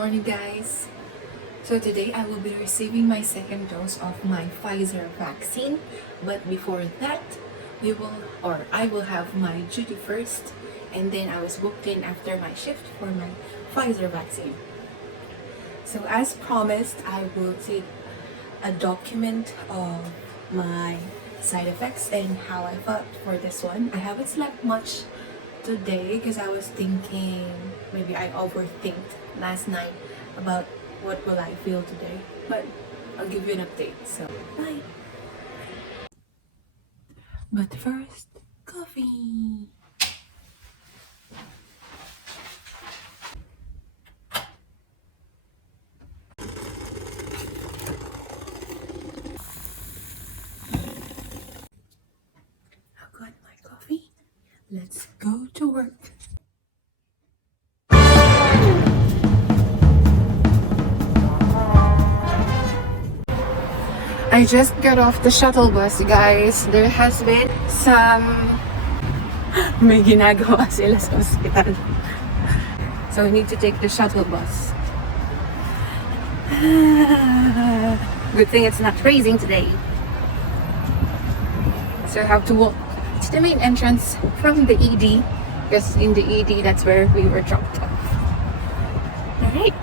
morning, guys. So today I will be receiving my second dose of my Pfizer vaccine, but before that I will have my duty first, and then I was booked in after my shift for my Pfizer vaccine. So as promised, I will take a document of my side effects and how I felt for this one. I haven't slept much today because I was thinking maybe I overthinked last night about what will I feel today, but I'll give you an update. So bye. But first, coffee. I've got my coffee. Let's go to work. I just got off the shuttle bus, guys. There has been some may ginagawa sila sa hospital. So we need to take the shuttle bus. Good thing it's not freezing today. So I have to walk to the main entrance from the ED, because in the ED that's where we were dropped off. Alright.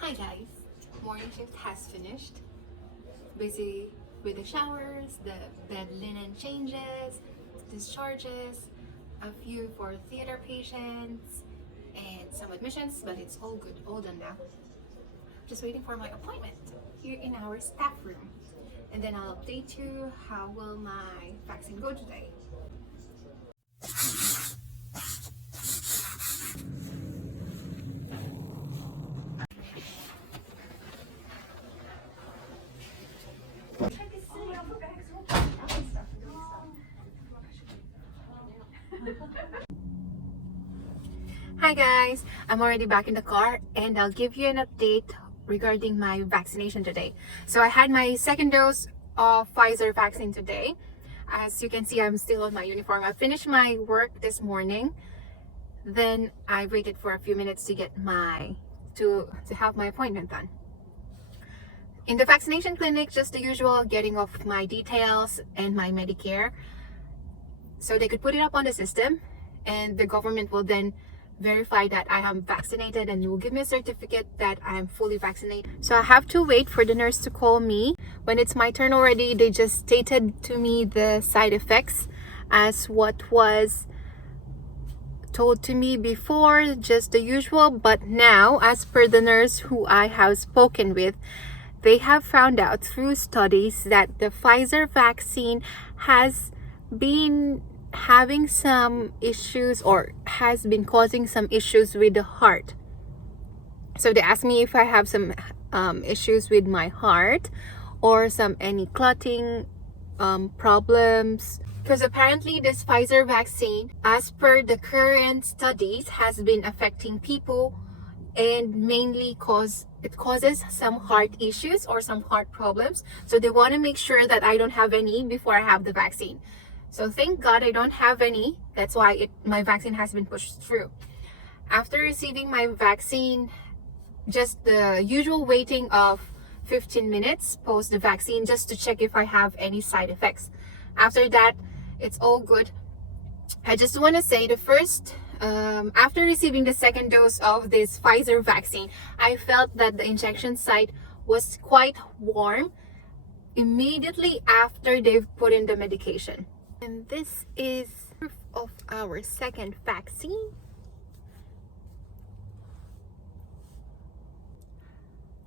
Hi guys, morning shift has finished. Busy with the showers, the bed linen changes, discharges, a few for theater patients, and some admissions, but it's all good, all done now. Just waiting for my appointment here in our staff room, and then I'll update you how will my vaccine go today. Hi guys, I'm already back in the car and I'll give you an update regarding my vaccination today. So I had my second dose of Pfizer vaccine today. As you can see, I'm still on my uniform. I finished my work this morning. Then I waited for a few minutes to get to have my appointment done. In the vaccination clinic, just the usual, getting off my details and my Medicare, so they could put it up on the system, and the government will then verify that I am vaccinated and will give me a certificate that I am fully vaccinated. So I have to wait for the nurse to call me. When it's my turn already, they just stated to me the side effects as what was told to me before, just the usual. But now, as per the nurse who I have spoken with, they have found out through studies that the Pfizer vaccine has been having some issues, or has been causing some issues with the heart. So they asked me if I have some issues with my heart or any clotting problems, because apparently this Pfizer vaccine, as per the current studies, has been affecting people, and mainly it causes some heart issues or some heart problems. So they want to make sure that I don't have any before I have the vaccine. So thank God I don't have any. That's why my vaccine has been pushed through. After receiving my vaccine, just the usual waiting of 15 minutes post the vaccine, just to check if I have any side effects. After that, it's all good. I just want to say after receiving the second dose of this Pfizer vaccine, I felt that the injection site was quite warm immediately after they've put in the medication. And this is proof of our second vaccine.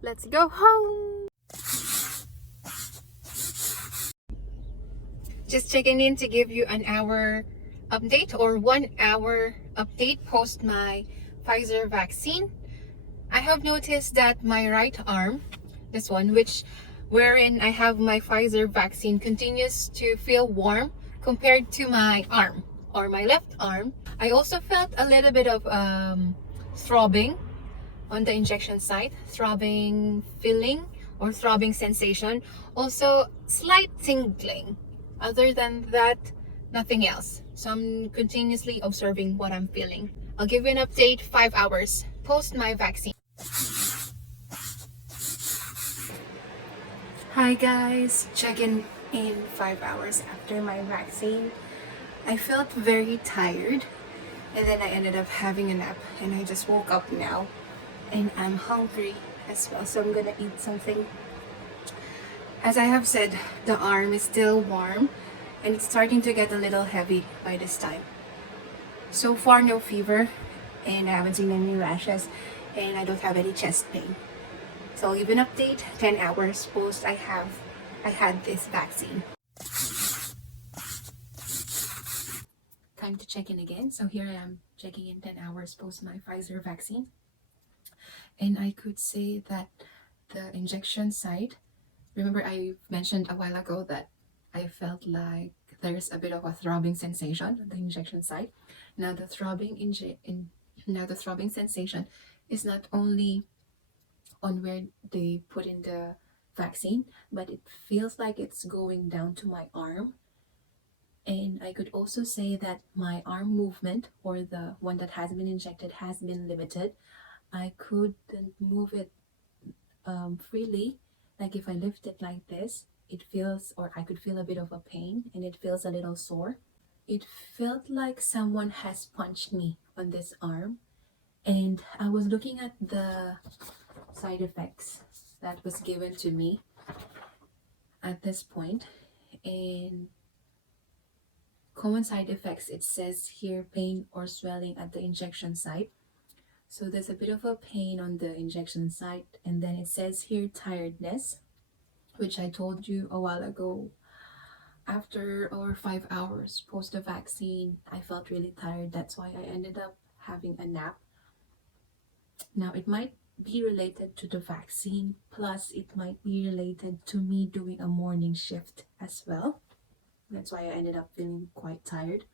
Let's go home. Just checking in to give you an hour update, or 1 hour update post my Pfizer vaccine. I have noticed that my right arm, this one, wherein I have my Pfizer vaccine, continues to feel warm compared to my arm, or my left arm. I also felt a little bit of throbbing on the injection site, throbbing feeling or throbbing sensation. Also, slight tingling. Other than that, nothing else. So I'm continuously observing what I'm feeling. I'll give you an update 5 hours post my vaccine. Hi guys, check in 5 hours after my vaccine. I felt very tired and then I ended up having a nap and I just woke up now and I'm hungry as well, so I'm gonna eat something. As I have said, the arm is still warm and it's starting to get a little heavy by this time. So far no fever and I haven't seen any rashes and I don't have any chest pain. So I'll give an update 10 hours post I had this vaccine. Time to check in again. So here I am checking in 10 hours post my Pfizer vaccine. And I could say that the injection site, remember I mentioned a while ago that I felt like there's a bit of a throbbing sensation on the injection site. Now the throbbing sensation is not only on where they put in the vaccine, but it feels like it's going down to my arm. And I could also say that my arm movement, or the one that has been injected, has been limited. I couldn't move it freely. Like if I lift it like this, it feels, or I could feel a bit of a pain and it feels a little sore. It felt like someone has punched me on this arm. And I was looking at the side effects that was given to me at this point, and common side effects, it says here pain or swelling at the injection site. So there's a bit of a pain on the injection site, and then it says here tiredness, which I told you a while ago. After or 5 hours post the vaccine, I felt really tired. That's why I ended up having a nap. Now it might be related to the vaccine, plus it might be related to me doing a morning shift as well. That's why I ended up feeling quite tired.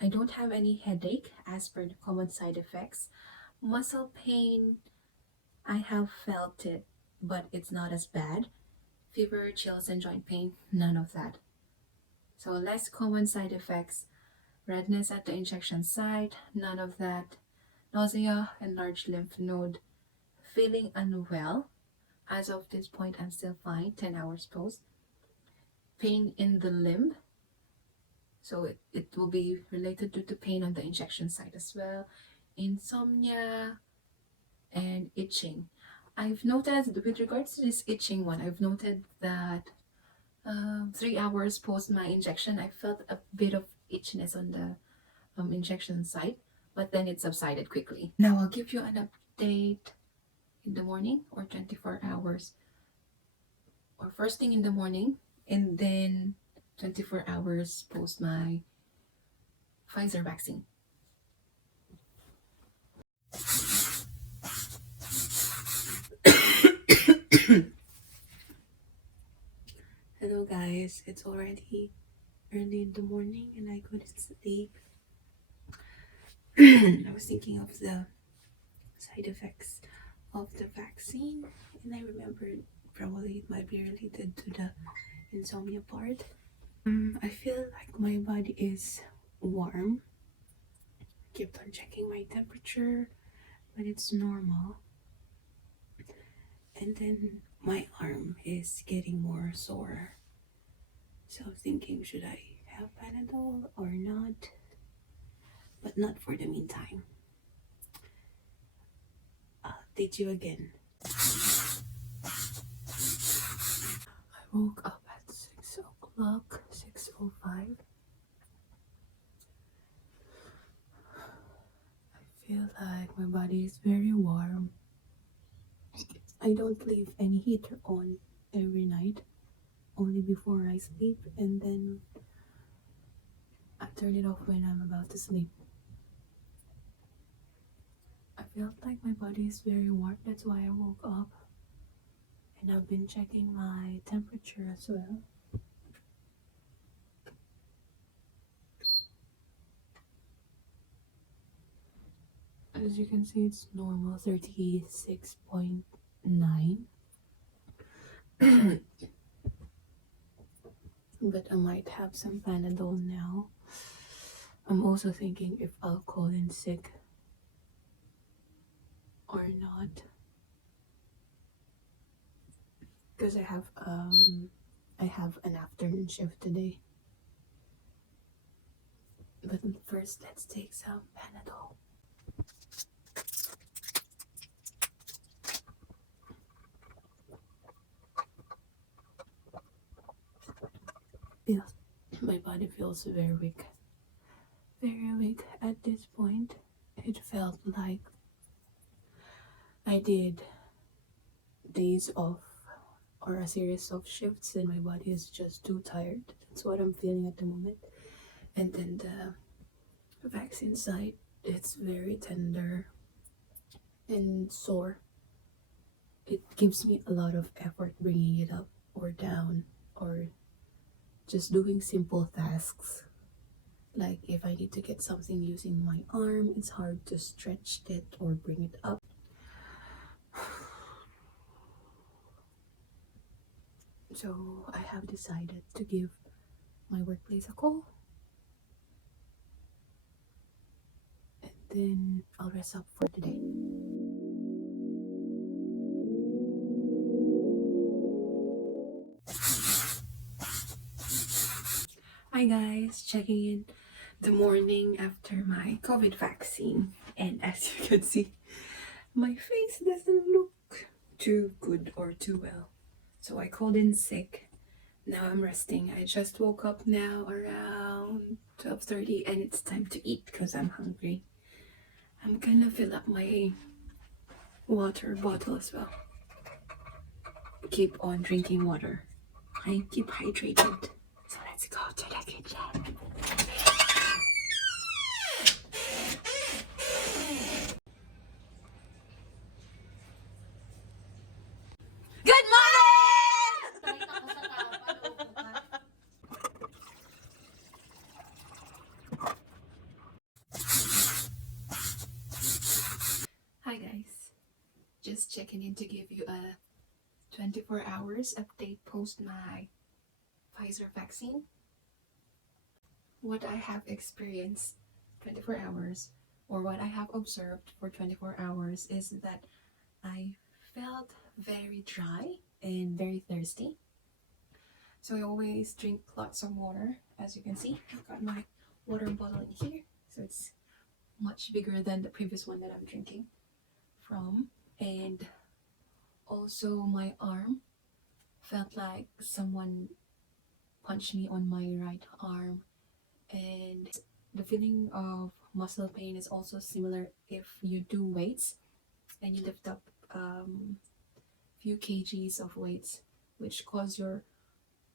I don't have any headache as per the common side effects. Muscle pain, I have felt it, but it's not as bad. Fever, chills, and joint pain, none of that. So less common side effects. Redness at the injection site, none of that. Nausea, enlarged lymph node. Feeling unwell. As of this point, I'm still fine, 10 hours post. Pain in the limb. So it will be related to the pain on the injection site as well. Insomnia and itching. I've noted, with regards to this itching one, I've noted that 3 hours post my injection, I felt a bit of itchiness on the injection site, but then it subsided quickly. Now I'll give you an update in the morning or 24 hours, or first thing in the morning, and then 24 hours post my Pfizer vaccine. Hello guys, it's already early in the morning and I couldn't sleep. I was thinking of the side effects of the vaccine and I remembered probably it might be related to the insomnia part. I feel like my body is warm. Kept on checking my temperature, but it's normal. And then my arm is getting more sore. So I was thinking, should I have Panadol or not? But not for the meantime. I'll update you again. I woke up at 6 o'clock, 6:05. I feel like my body is very warm. I don't leave any heater on every night, only before I sleep, and then I turn it off when I'm about to sleep. I felt like my body is very warm, that's why I woke up. And I've been checking my temperature as well. As you can see, it's normal, 36.9. But I might have some Panadol now. I'm also thinking if I'll call in sick or not, because I have an afternoon shift today. But first, let's take some Panadol. Feels my body feels very weak at this point. It felt like I did days off or a series of shifts and my body is just too tired. That's what I'm feeling at the moment. And then the vaccine site, it's very tender and sore. It gives me a lot of effort bringing it up or down, or just doing simple tasks. Like if I need to get something using my arm, it's hard to stretch it or bring it up. So I have decided to give my workplace a call, and then I'll rest up for today. Hi guys, checking in the morning after my COVID vaccine, and as you can see, my face doesn't look too good or too well. So I called in sick. Now I'm resting. I just woke up now around 12:30 and it's time to eat because I'm hungry. I'm gonna fill up my water bottle as well. Keep on drinking water. I keep hydrated. So let's go to the kitchen. Good morning! Hi guys, just checking in to give you a 24 hours update post my Pfizer vaccine. What I have experienced 24 hours, or what I have observed for 24 hours, is that I felt very dry and very thirsty. So I always drink lots of water. As you can see, I've got my water bottle in here, so it's much bigger than the previous one that I'm drinking from. And also my arm felt like someone punched me on my right arm, and the feeling of muscle pain is also similar if you do weights and you lift up few kgs of weights, which cause your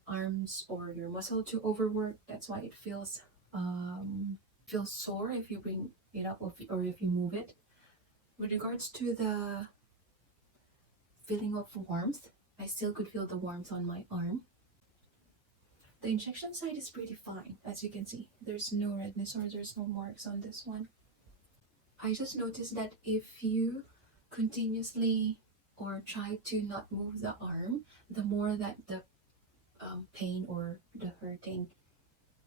arms or your muscle to overwork. That's why it feels sore if you bring it up or if you move it. With regards to the feeling of warmth, I still could feel the warmth on my arm. The injection site is pretty fine. As you can see, there's no redness or there's no marks on this one. I just noticed that if you continuously or try to not move the arm, the more that the pain or the hurting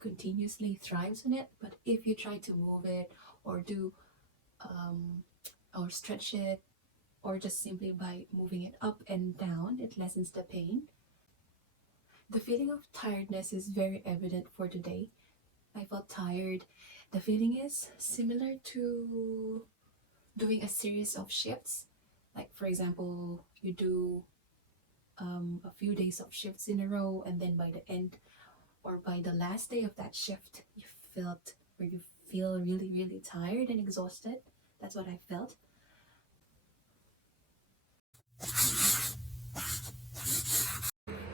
continuously thrives on it. But if you try to move it or do or stretch it, or just simply by moving it up and down, it lessens the pain. The feeling of tiredness is very evident for today. I felt tired. The feeling is similar to doing a series of shifts. Like for example, you do a few days of shifts in a row, and then by the end or by the last day of that shift, you feel really tired and exhausted. That's what I felt.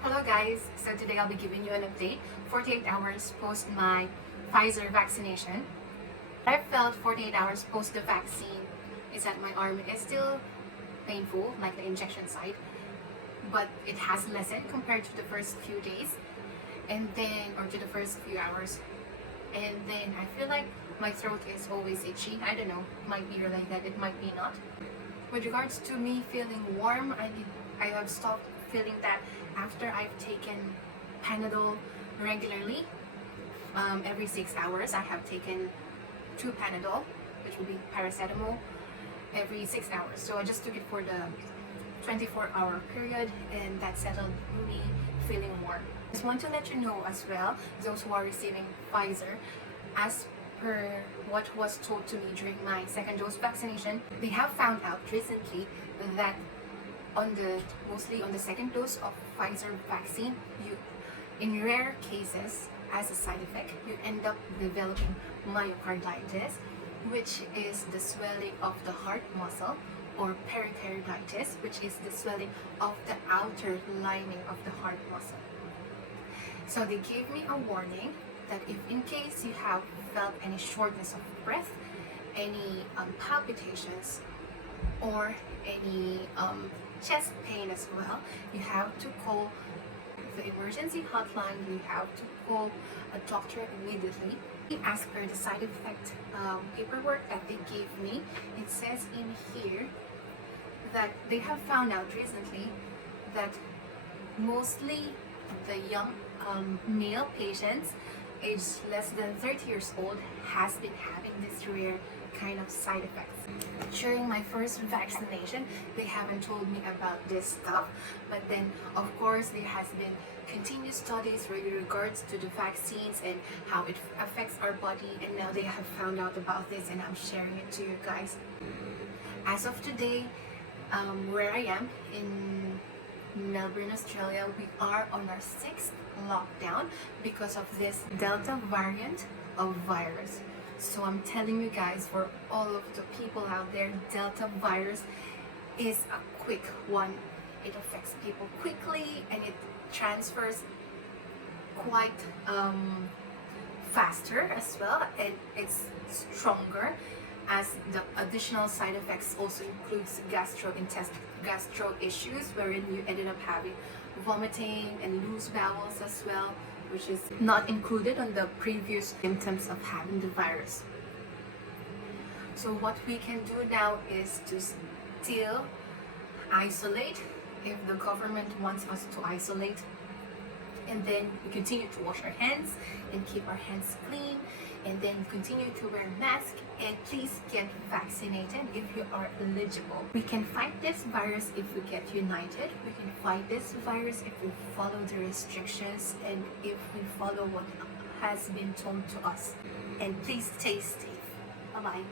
Hello guys, so today I'll be giving you an update 48 hours post my Pfizer vaccination. What I felt 48 hours post the vaccine is that my arm is still painful, like the injection site, but it has lessened compared to the first few days, and then, or to the first few hours. And then I feel like my throat is always itchy. I don't know, might be related, it might be not. With regards to me feeling warm, I have stopped feeling that after I've taken Panadol regularly, every 6 hours I have taken 2 Panadol, which will be paracetamol, every 6 hours. So I just took it for the 24-hour period, and that settled me feeling more. Just want to let you know as well, those who are receiving Pfizer, as per what was told to me during my second dose vaccination, they have found out recently that mostly on the second dose of Pfizer vaccine, in rare cases, as a side effect, you end up developing myocarditis, which is the swelling of the heart muscle, or pericarditis, which is the swelling of the outer lining of the heart muscle. So they gave me a warning that if in case you have felt any shortness of breath, any palpitations, or any chest pain as well, you have to call the emergency hotline. You have to call a doctor immediately. As per the side effect paperwork that they gave me, it says in here that they have found out recently that mostly the young male patients aged less than 30 years old has been having this rare kind of side effects. During my first vaccination, they haven't told me about this stuff, but then of course there has been continuous studies with regards to the vaccines and how it affects our body, and now they have found out about this, and I'm sharing it to you guys. As of today, where I am in Melbourne, Australia, we are on our 6th lockdown because of this Delta variant of virus. So I'm telling you guys, for all of the people out there, Delta virus is a quick one. It affects people quickly, and it transfers quite faster as well, and it's stronger, as the additional side effects also includes gastro issues, wherein you ended up having vomiting and loose bowels as well, which is not included on the previous symptoms of having the virus. So what we can do now is to still isolate if the government wants us to isolate, and then we continue to wash our hands and keep our hands clean, and then continue to wear masks, and please get vaccinated if you are eligible. We can fight this virus if we get united. We can fight this virus if we follow the restrictions and if we follow what has been told to us. And please stay safe. Bye bye.